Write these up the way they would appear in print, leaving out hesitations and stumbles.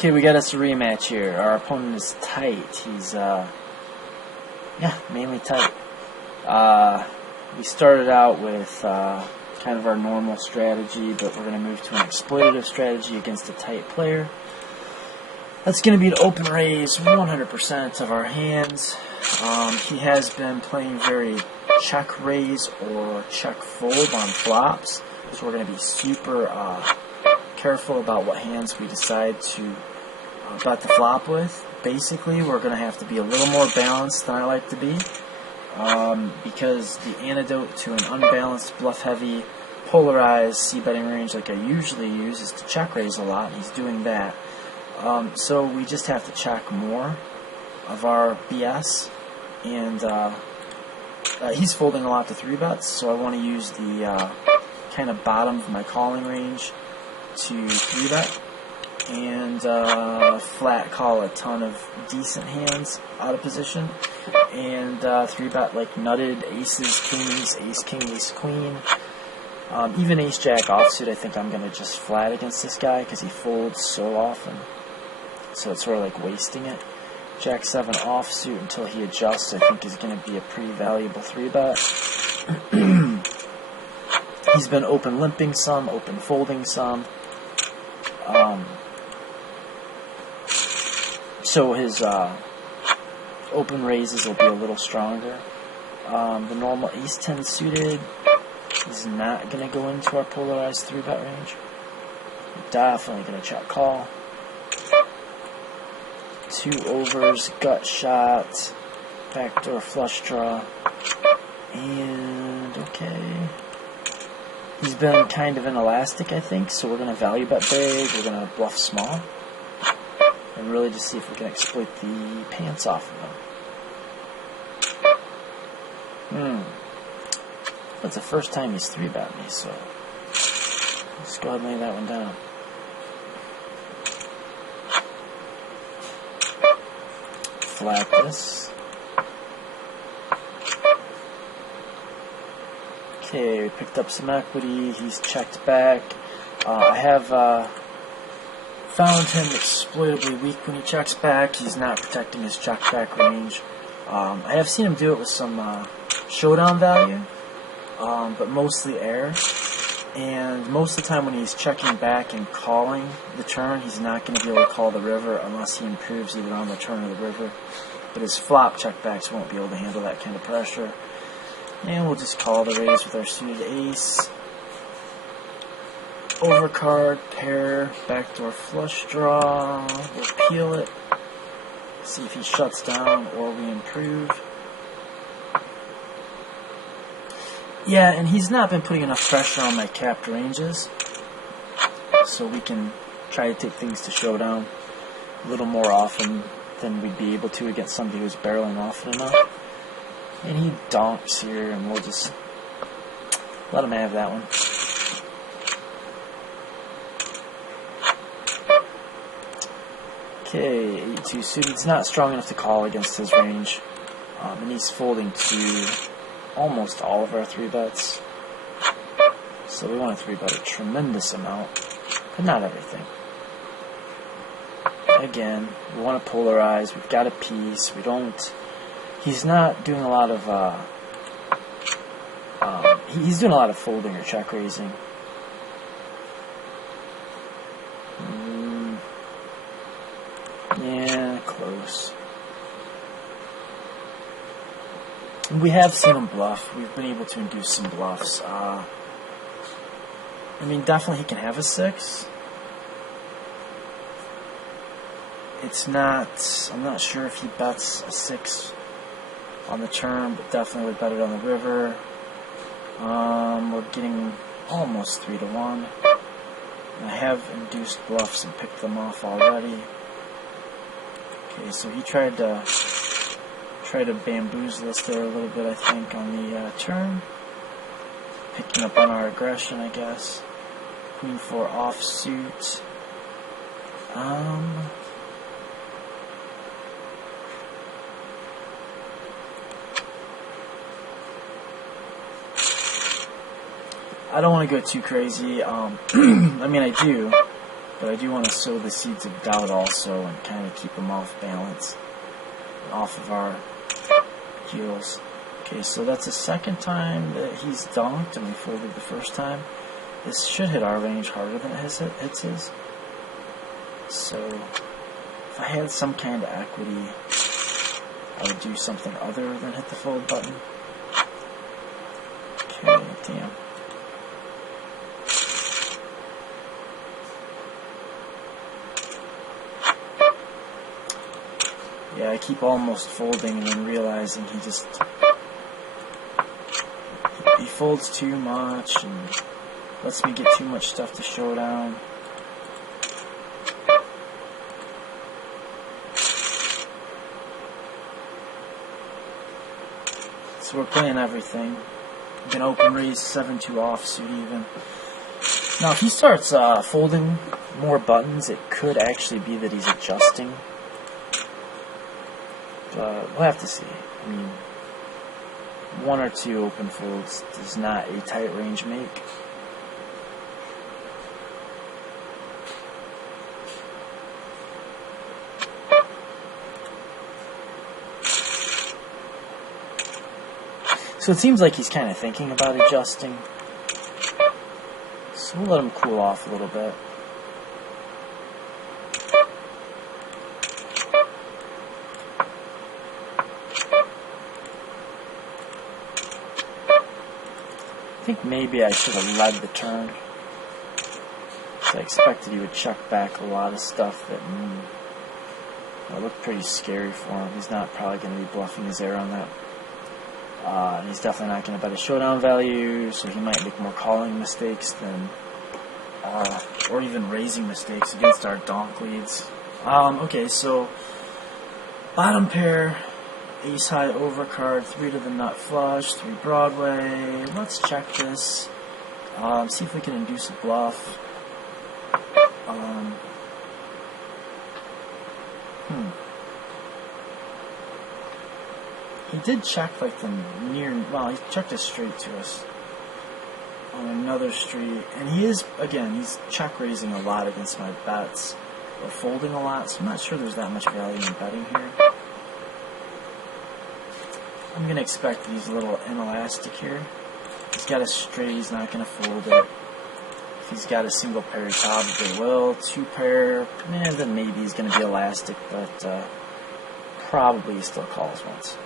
Okay, we got us a rematch here. Our opponent is tight. He's, mainly tight. We started out with kind of our normal strategy, but we're going to move to an exploitative strategy against a tight player. That's going to be an open raise 100% of our hands. He has been playing very check raise or check fold on flops, so we're going to be super careful about what hands we decide to bet the flop with. Basically, we're going to have to be a little more balanced than I like to be, because the antidote to an unbalanced, bluff-heavy, polarized c-betting range like I usually use is to check raise a lot, and he's doing that. So we just have to check more of our BS, and he's folding a lot to 3-bets, so I want to use the kind of bottom of my calling range to 3-bet, and flat call a ton of decent hands out of position, and 3-bet like nutted aces, kings, ace, king, ace, queen. Even ace-jack offsuit, I think I'm going to just flat against this guy because he folds so often. So it's sort of like wasting it. Jack-7 offsuit until he adjusts, I think is going to be a pretty valuable 3-bet. He's been open limping some, open folding some. So his open raises will be a little stronger. The normal ace-10 suited is not going to go into our polarized 3-bet range. Definitely going to check call. 2 overs, gut shot, backdoor flush draw, and okay. He's been kind of inelastic, I think, so we're going to value bet big, we're going to bluff small, and really just see if we can exploit the pants off of him. That's the first time he's 3-bet me, so let's go ahead and lay that one down. Flat this. Okay, we picked up some equity. He's checked back. I have found him exploitably weak when he checks back. He's not protecting his check back range. I have seen him do it with some showdown value, but mostly air. And most of the time when he's checking back and calling the turn, he's not going to be able to call the river unless he improves either on the turn or the river. But his flop checkbacks won't be able to handle that kind of pressure. And we'll just call the raise with our suited ace. Overcard, pair, backdoor flush draw. We'll peel it. See if he shuts down or we improve. Yeah, and he's not been putting enough pressure on my capped ranges, so we can try to take things to showdown a little more often than we'd be able to against somebody who's barreling often enough. And he donks here, and we'll just let him have that one. Okay, 8-2 suited. It's not strong enough to call against his range, and he's folding to almost all of our 3-bets. So we want to 3-bet a tremendous amount, but not everything. Again, we want to polarize. We've got a piece. We don't. He's not doing a lot of. He's doing a lot of folding or check raising. Yeah, close. We have seen him bluff. We've been able to induce some bluffs. I mean, definitely he can have a 6. It's not, I'm not sure if he bets a 6 on the turn, but definitely would bet it on the river. We're getting almost 3-1. I have induced bluffs and picked them off already. Okay, so he tried to bamboozle us there a little bit, I think, on the turn. Picking up on our aggression, I guess. Queen 4 offsuit. I don't want to go too crazy. I mean, I do. But I do want to sow the seeds of doubt also and kind of keep them off balance, off of our heels. Okay, so that's the second time that he's donked and we folded the first time. This should hit our range harder than it hits his. So if I had some kind of equity, I would do something other than hit the fold button. Okay, damn. Yeah, I keep almost folding and then realizing he folds too much and lets me get too much stuff to show down. So we're playing everything. We can open raise 7-2 offsuit even. Now if he starts folding more buttons, it could actually be that he's adjusting. But we'll have to see. I mean, 1 or 2 open folds does not a tight range make. So it seems like he's kind of thinking about adjusting. So we'll let him cool off a little bit. I think maybe I should have led the turn. I expected he would chuck back a lot of stuff that looked pretty scary for him. He's not probably going to be bluffing his air on that. And he's definitely not going to bet a showdown value, so he might make more calling mistakes than, or even raising mistakes against our donk leads. Okay, so bottom pair. Ace high overcard, 3 to the nut flush, 3 Broadway. Let's check this. See if we can induce a bluff. He did check like the well, he checked it straight to us on another street. And he is, again, he's check raising a lot against my bets, or folding a lot, so I'm not sure there's that much value in betting here. I'm going to expect that he's a little inelastic here. He's got a straight, he's not going to fold it. If he's got a single pair, he probably will. 2 pair, then maybe he's going to be elastic, but probably he still calls once.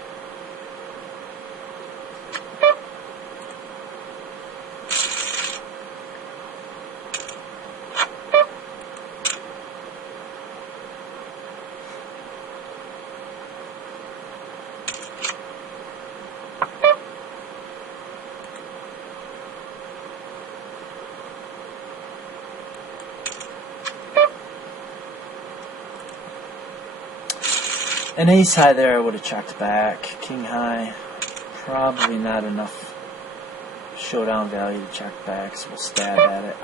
An ace high there I would have checked back. King high, probably not enough showdown value to check back, so we'll stab at it.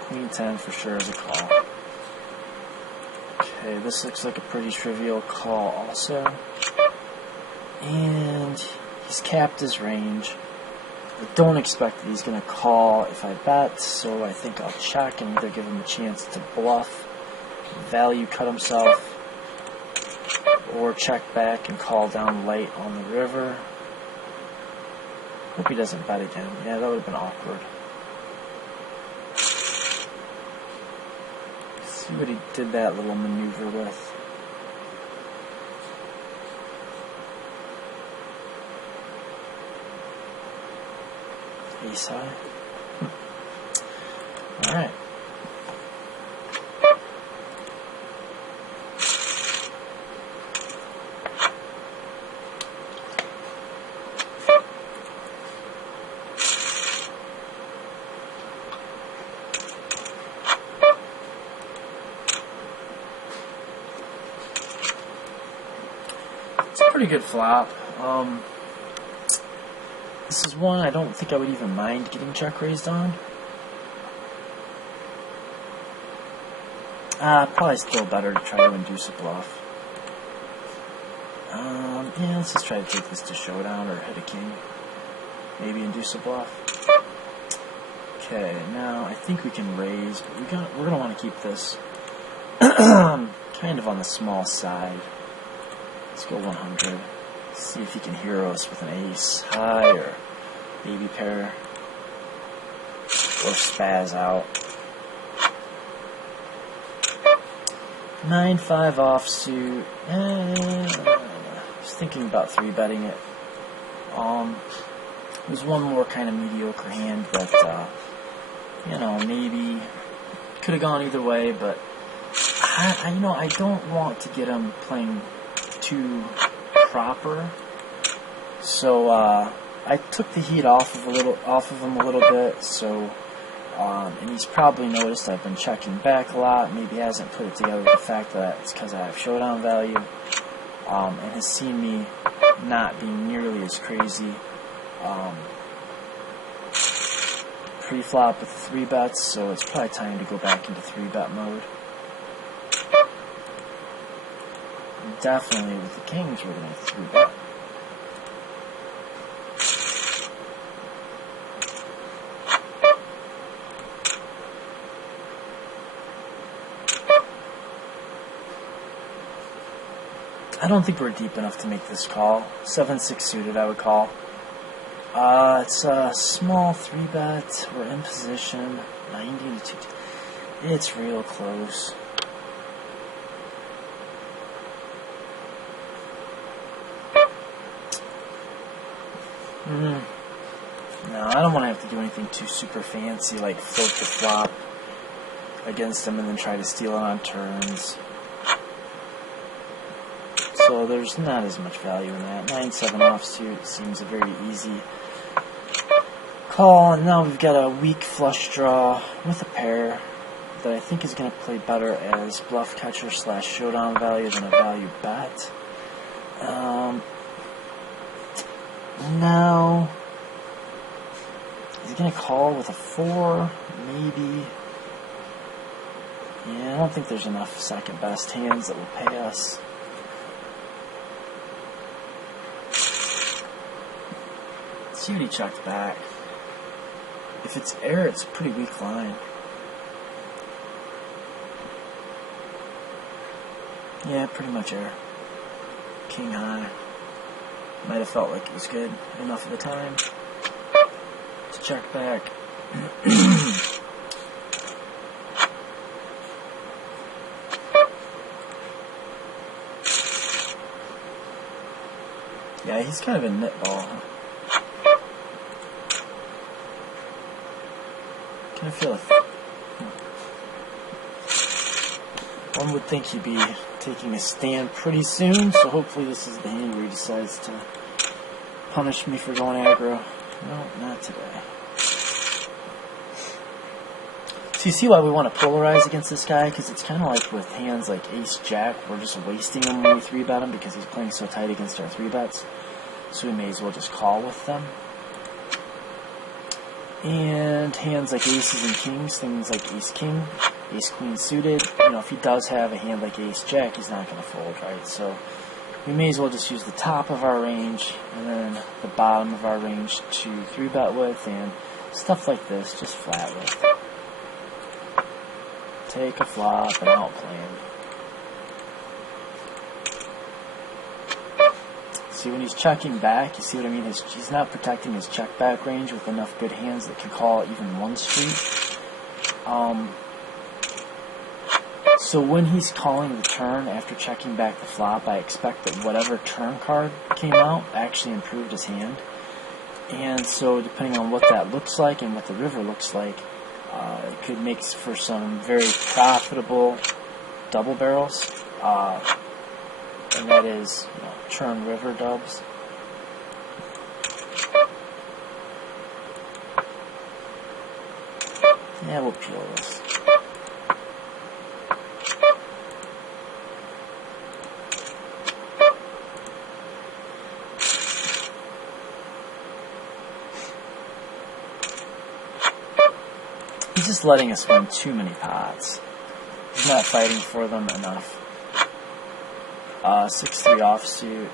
Queen 10 for sure is a call. Okay, this looks like a pretty trivial call also. And he's capped his range. I don't expect that he's going to call if I bet, so I think I'll check and either give him a chance to bluff, value cut himself, or check back and call down light on the river. Hope he doesn't bet again. Yeah, that would have been awkward. Let's see what he did that little maneuver with. Ace high. Alright. Pretty good flop. This is one I don't think I would even mind getting check raised on. Probably still better to try to induce a bluff. Yeah, let's just try to take this to showdown or hit a king. Maybe induce a bluff. Okay, now I think we can raise, but we're gonna want to keep this kind of on the small side. Let's go 100. See if he can hero us with an ace high or baby pair or spaz out. 9-5 offsuit. I was thinking about 3-betting it. There's one more kind of mediocre hand that, you know, maybe could have gone either way, but I don't want to get him playing too proper. So I took the heat off of him a little bit. So and he's probably noticed I've been checking back a lot. Maybe hasn't put it together with the fact that it's because I have showdown value, and has seen me not being nearly as crazy pre-flop with the 3-bets, so it's probably time to go back into 3-bet mode. And definitely with the kings we're going to 3-bet. I don't think we're deep enough to make this call. 7-6 suited I would call. It's a small 3-bet. We're in position. 90 to 2. It's real close. No, I don't want to have to do anything too super fancy, like float the flop against him and then try to steal it on turns. So there's not as much value in that. 9-7 offsuit seems a very easy call. And now we've got a weak flush draw with a pair that I think is going to play better as bluff catcher / showdown value than a value bet. Now he's going to call with a 4, maybe. Yeah, I don't think there's enough second best hands that will pay us. See what he checked back. If it's air, it's a pretty weak line. Yeah, pretty much air. King high. Might have felt like it was good enough at the time to check back. Yeah, he's kind of a nitball. I feel like one would think he'd be taking a stand pretty soon, so hopefully this is the hand where he decides to punish me for going aggro. No, not today. So you see why we want to polarize against this guy? Because it's kind of like with hands like ace-jack, we're just wasting him when we 3-bet him because he's playing so tight against our 3-bets. So we may as well just call with them. And hands like aces and kings, things like ace-king, ace-queen suited, you know, if he does have a hand like ace-jack, he's not going to fold, right? So we may as well just use the top of our range and then the bottom of our range to 3-bet with, and stuff like this, just flat with. Take a flop and outplan. See, when he's checking back, you see what I mean? He's not protecting his check back range with enough good hands that can call even one street. So when he's calling the turn after checking back the flop, I expect that whatever turn card came out actually improved his hand. And so depending on what that looks like and what the river looks like, it could make for some very profitable double barrels. And that is, you know, turn river dubs. Yeah, we'll peel this. He's just letting us win too many pots. He's not fighting for them enough. 6-3 offsuit.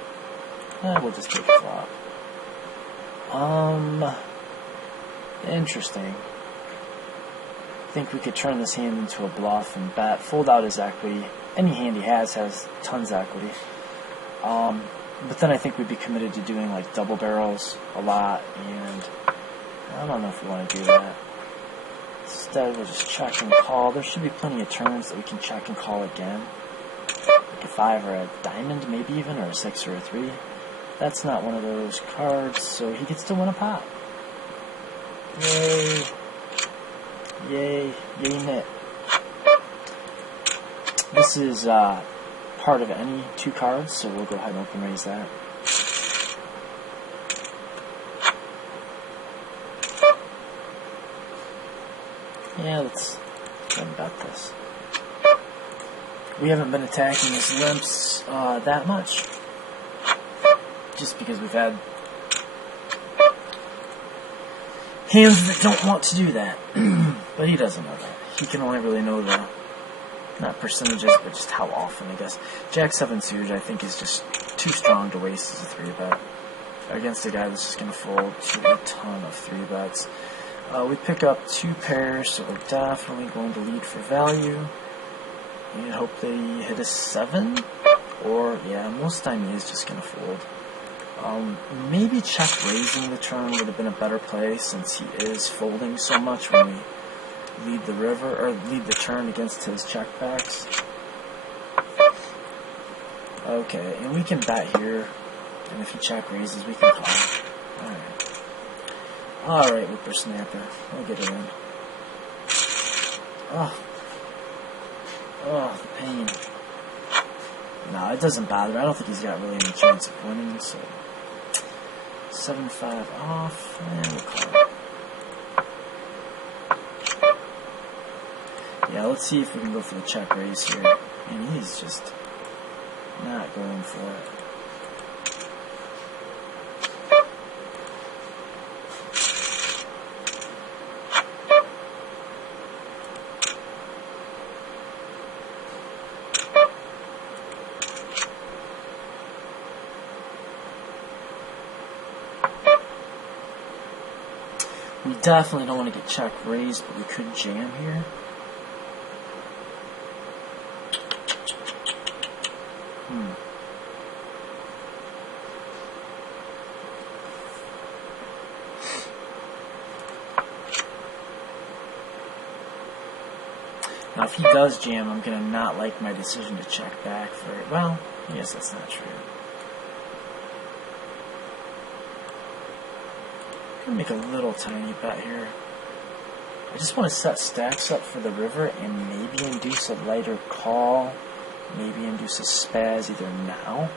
We'll just take a flop. Interesting. think we could turn this hand into a bluff and bet, fold out his equity. Any hand he has tons of equity. But then I think we'd be committed to doing like double barrels a lot, and I don't know if we want to do that. Instead, we'll just check and call. There should be plenty of turns that we can check and call again. Like a 5 or a diamond, maybe even, or a 6 or a 3. That's not one of those cards, so he gets to win a pot. Yay. Yay. Yay nit. This is part of any 2 cards, so we'll go ahead and open raise that. Yeah, let's go and bet this. We haven't been attacking his limps that much, just because we've had hands that don't want to do that. But he doesn't know that. He can only really know the, not percentages, but just how often, I guess. Jack 7 suited, I think, is just too strong to waste as a 3-bet against a guy that's just going to fold to a ton of 3-bets. We pick up 2 pairs, so we're definitely going to lead for value. And hope they hit a 7. Or, yeah, most of the time he is just going to fold. Maybe check raising the turn would have been a better play, since he is folding so much when we lead the river, or lead the turn against his checkbacks. Okay, and we can bet here, and if he check raises, we can call. Alright, whippersnapper. We'll get it in. Oh, the pain. No, it doesn't bother me. I don't think he's got really any chance of winning, so 7-5 off, and we'll call it. Yeah, let's see if we can go for the check raise here. And he's just not going for it. We definitely don't want to get check raised, but we could jam here. Now, if he does jam, I'm going to not like my decision to check back for it. Well, I guess that's not true. I'm going to make a little tiny bet here. I just want to set stacks up for the river and maybe induce a lighter call. Maybe induce a spaz either now,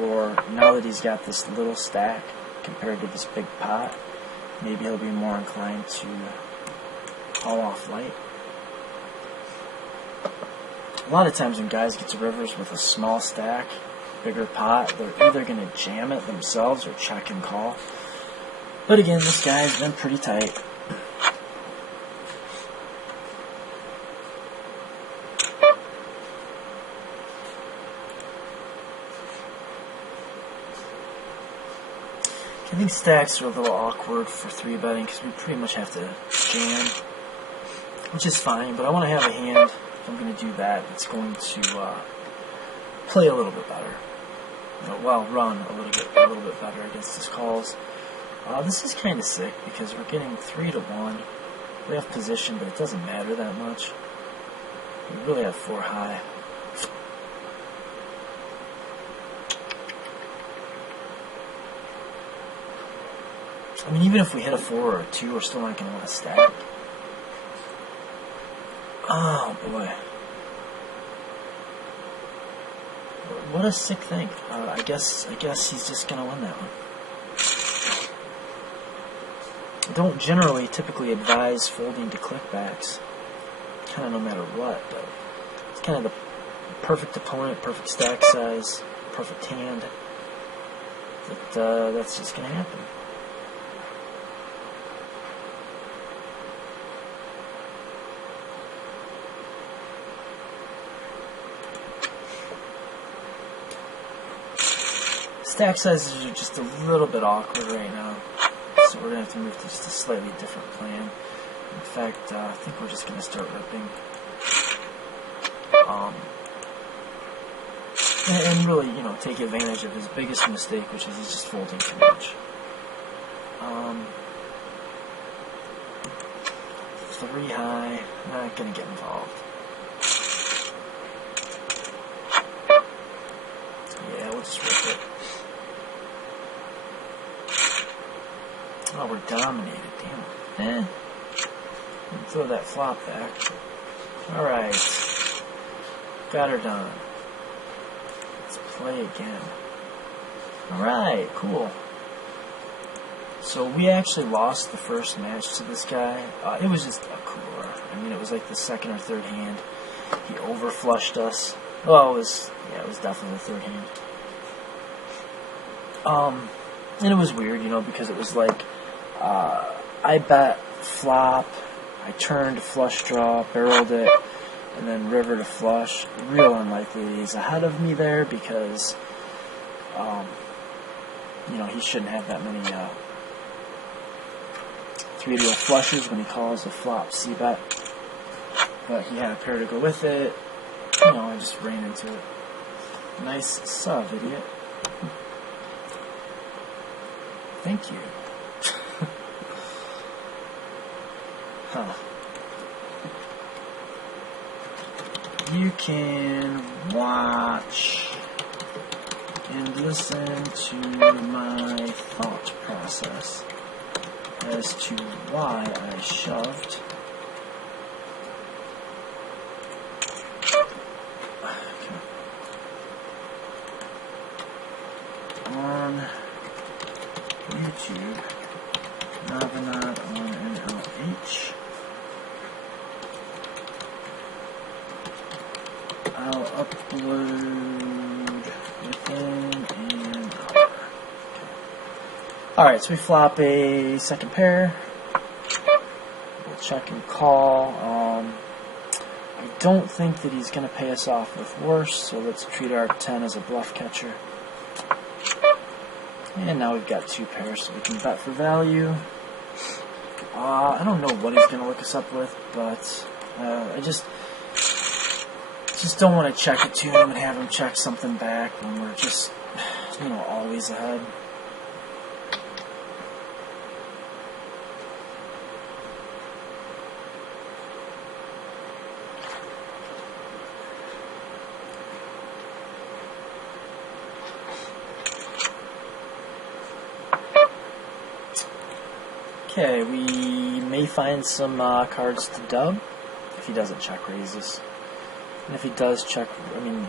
or now that he's got this little stack compared to this big pot, maybe he'll be more inclined to call off light. A lot of times when guys get to rivers with a small stack, bigger pot, they're either going to jam it themselves or check and call. But again, this guy's been pretty tight. I think stacks are a little awkward for 3-betting because we pretty much have to jam, which is fine, but I want to have a hand, if I'm going to do that, that's going to play a little bit better. Well, run a little bit better against his calls. This is kind of sick because we're getting 3-1. We have position, but it doesn't matter that much. We really have 4 high. I mean, even if we hit a 4 or a 2, we're still not going to want to stack. Oh, boy. What a sick thing. I guess he's just going to win that one. I don't typically advise folding to clickbacks. Kind of no matter what, but it's kind of the perfect opponent, perfect stack size, perfect hand. That's just going to happen. Stack sizes are just a little bit awkward right now, so we're going to have to move to just a slightly different plan. In fact, I think we're just going to start ripping. And really, you know, take advantage of his biggest mistake, which is he's just folding too much. 3 high, not going to get involved. Yeah, we'll just rip it. Oh, we're dominated, damn it. Throw that flop back. Alright. Got her done. Let's play again. Alright, cool. So we actually lost the first match to this guy. It was just a cooler. I mean, it was like the second or third hand. He overflushed us. Well, it was definitely the third hand. And it was weird, you know, because it was like, I bet flop, I turned flush draw, barreled it, and then river to flush. Real unlikely that he's ahead of me there because, you know, he shouldn't have that many 3-deal flushes when he calls a flop c-bet. But he had a pair to go with it. You know, I just ran into it. Nice sub, idiot. Thank you. Huh. You can watch and listen to my thought process as to why I shoved on YouTube, Navanad on NLH. I'll upload within an hour. Okay. Alright, so we flop a second pair. We'll check and call. I don't think that he's going to pay us off with worse, so let's treat our 10 as a bluff catcher. And now we've got 2 pairs, so we can bet for value. I don't know what he's going to look us up with, but I just don't want to check it to him and have him check something back when we're just, you know, always ahead. Okay, we may find some cards to dub if he doesn't check raise us. And if he does check, I mean,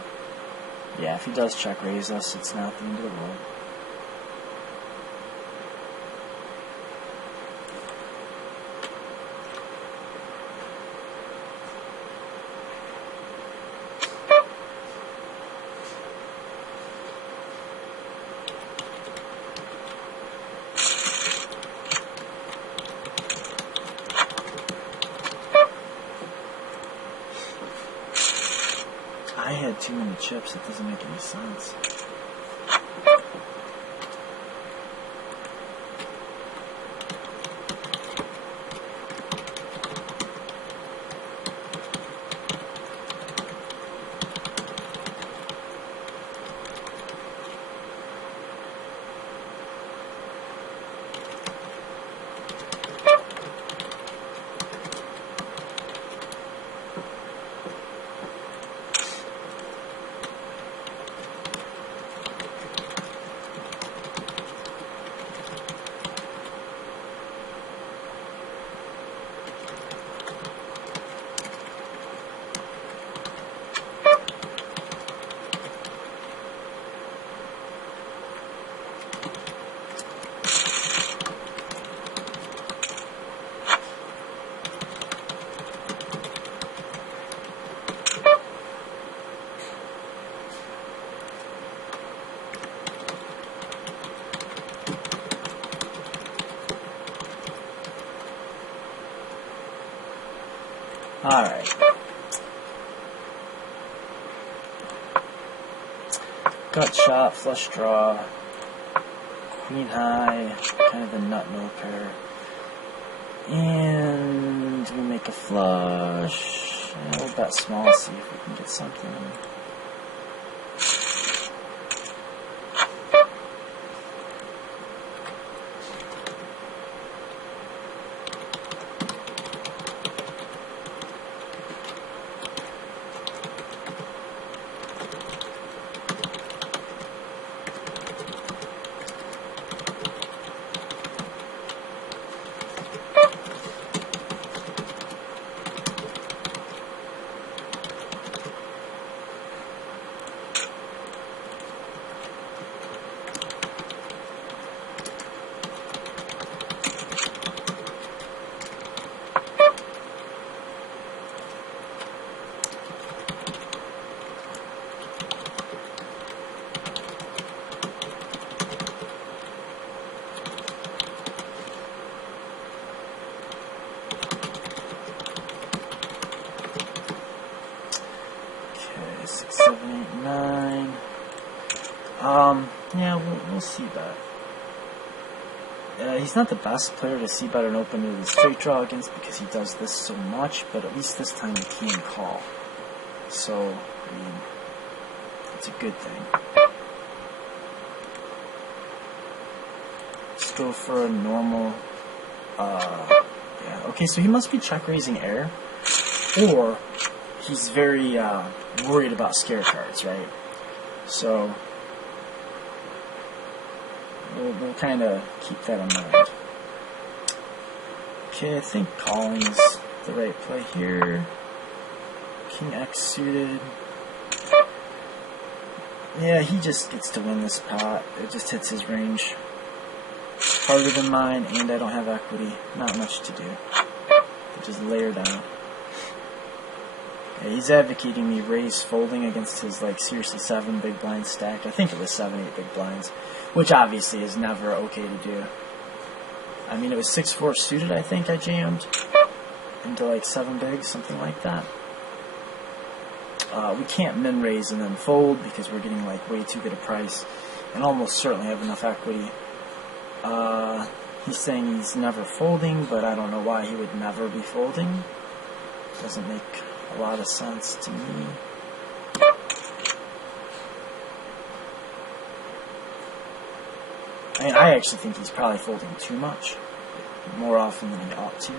yeah, if he does check raise us, it's not the end of the world. I had too many chips, it doesn't make any sense. Alright. Gut shot, flush draw, queen high, kind of a nut middle pair. And flush. Yeah, we'll bet small, see if we can get something. Okay, 6, 7, 8, 9. Yeah, we'll see that. He's not the best player to see bet and open to the straight draw against because he does this so much, but at least this time he can call. So, I mean, it's a good thing. Let's go for a normal, yeah, okay, so he must be check raising air, or he's very worried about scare cards, right? So, we'll kind of keep that in mind. Okay, I think calling is the right play here. King X suited. Yeah, he just gets to win this pot. It just hits his range. Harder than mine, and I don't have equity. Not much to do. Just layer down. Yeah, he's advocating me raise folding against his, like, seriously 7 big blind stack. I think it was 7, 8 big blinds, which obviously is never okay to do. I mean, it was 6-4 suited, I think I jammed into, like, 7 bigs, something like that. We can't min raise and then fold because we're getting, like, way too good a price and almost certainly have enough equity. He's saying he's never folding, but I don't know why he would never be folding. Doesn't make a lot of sense to me. I mean, I actually think he's probably folding too much, more often than he ought to.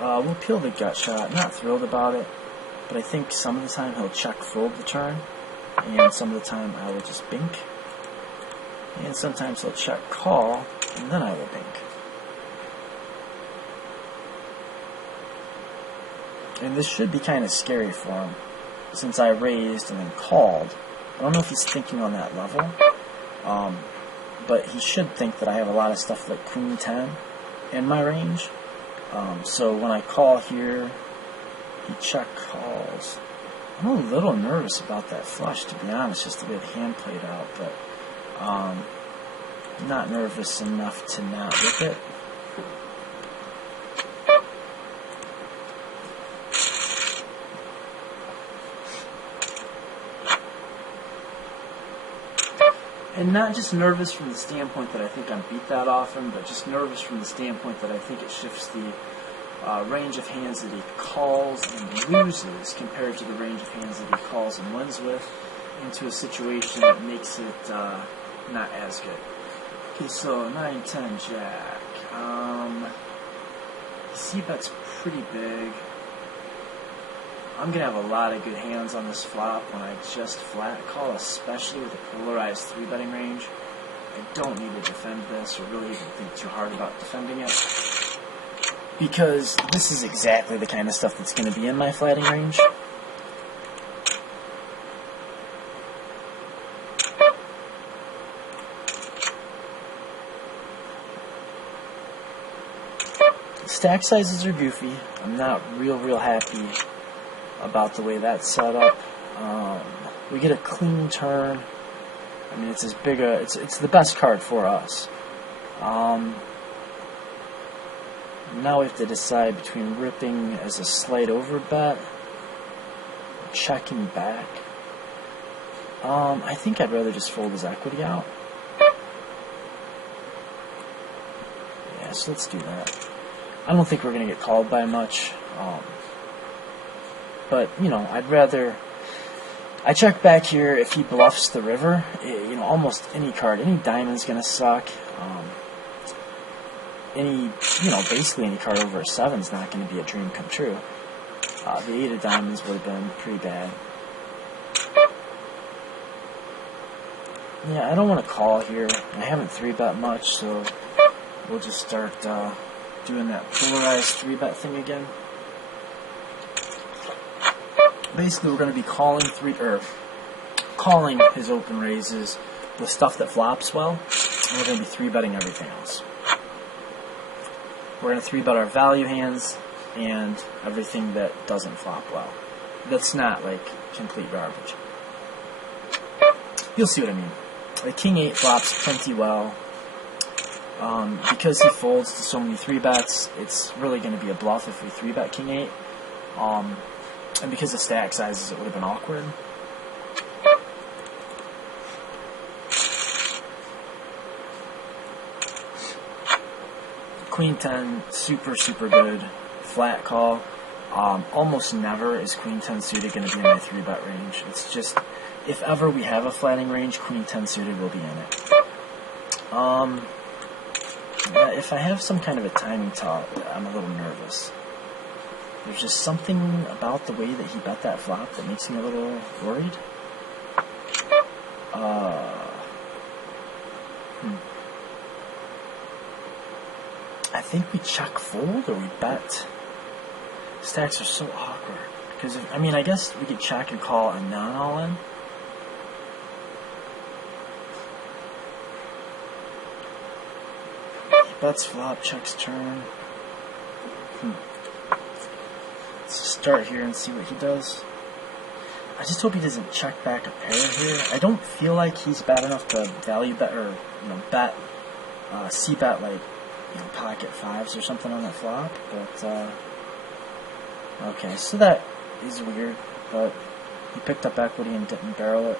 We'll peel the gut shot. Not thrilled about it, but I think some of the time he'll check fold the turn, and some of the time I will just bink. And sometimes he'll check call, and then I will bink. And this should be kind of scary for him, since I raised and then called. I don't know if he's thinking on that level, but he should think that I have a lot of stuff like Queen 10 in my range. So when I call here, he check calls. I'm a little nervous about that flush, to be honest, just the way the hand played out, but not nervous enough to not rip it. And not just nervous from the standpoint that I think I'm beat that often, but just nervous from the standpoint that I think it shifts the range of hands that he calls and loses compared to the range of hands that he calls and wins with into a situation that makes it not as good. Okay, so 9, 10, jack. C-bet's pretty big. I'm going to have a lot of good hands on this flop when I just flat call, especially with a polarized 3-betting range. I don't need to defend this or really even think too hard about defending it, because this is exactly the kind of stuff that's going to be in my flatting range. Stack sizes are goofy. I'm not real happy about the way that's set up. We get a clean turn. I mean, it's as big a it's the best card for us. Now we have to decide between ripping as a slight over bet or checking back. I think I'd rather just fold his equity out. Yeah, so let's do that. I don't think we're going to get called by much. But, you know, I'd rather... I check back here if he bluffs the river. You know, almost any card, any diamond's going to suck. Basically any card over a 7 is not going to be a dream come true. The 8 of diamonds would have been pretty bad. Yeah, I don't want to call here. I haven't 3-bet much, so we'll just start doing that polarized 3-bet thing again. Basically, we're going to be calling his open raises with stuff that flops well, and we're going to be 3-betting everything else. We're going to 3-bet our value hands and everything that doesn't flop well. That's not like complete garbage. You'll see what I mean. The King 8 flops plenty well. Because he folds to so many 3-bets, it's really going to be a bluff if we 3-bet King 8. And because of stack sizes, it would have been awkward. Queen 10, super, super good. Flat call. Almost never is Queen 10 suited going to be in my 3-bet range. It's just, if ever we have a flatting range, Queen 10 suited will be in it. If I have some kind of a timing top, I'm a little nervous. There's just something about the way that he bet that flop that makes me a little worried. I think we check fold or we bet. Stacks are so awkward. Because, I guess we could check and call a non-all-in. He bets flop, checks turn. Let's start here and see what he does. I just hope he doesn't check back a pair here. I don't feel like he's bad enough to value bet or bet, c-bet like pocket 5s or something on that flop. But okay, so that is weird. But he picked up equity and didn't barrel it,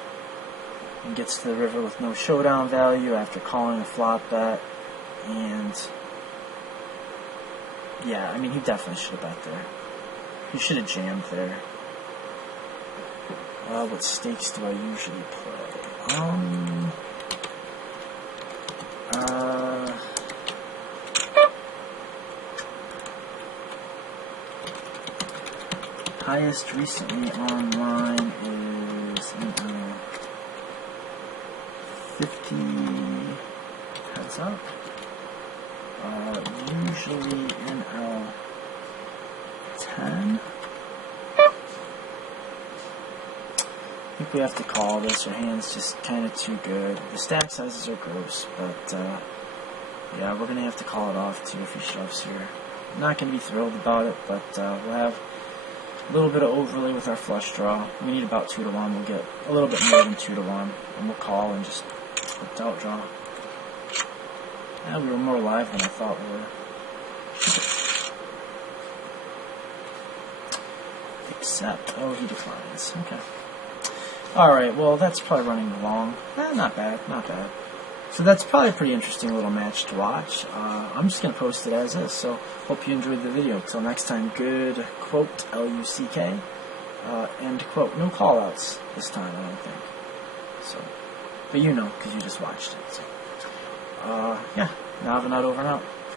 and gets to the river with no showdown value after calling a flop bet. And yeah, he definitely should have bet there. He should have jammed there. What stakes do I usually play? Highest recently online is 50 heads up. Usually NL10. I think we have to call this. Our hand's just kind of too good. The stack sizes are gross, but yeah, we're going to have to call it off too if he shoves here. I'm not going to be thrilled about it, but we'll have a little bit of overlay with our flush draw. We need about 2 to 1. We'll get a little bit more than 2 to 1, and we'll call and just flipped out draw. Yeah, we were more alive than I thought we were. Except, oh, he declines. Okay. Alright, well, that's probably running long. Not bad, not bad. So that's probably a pretty interesting little match to watch. I'm just going to post it as is, so hope you enjoyed the video. Till next time, good quote, L-U-C-K, end quote. No call-outs this time, I don't think. So, but you know, because you just watched it. So, yeah, Navanut over and out.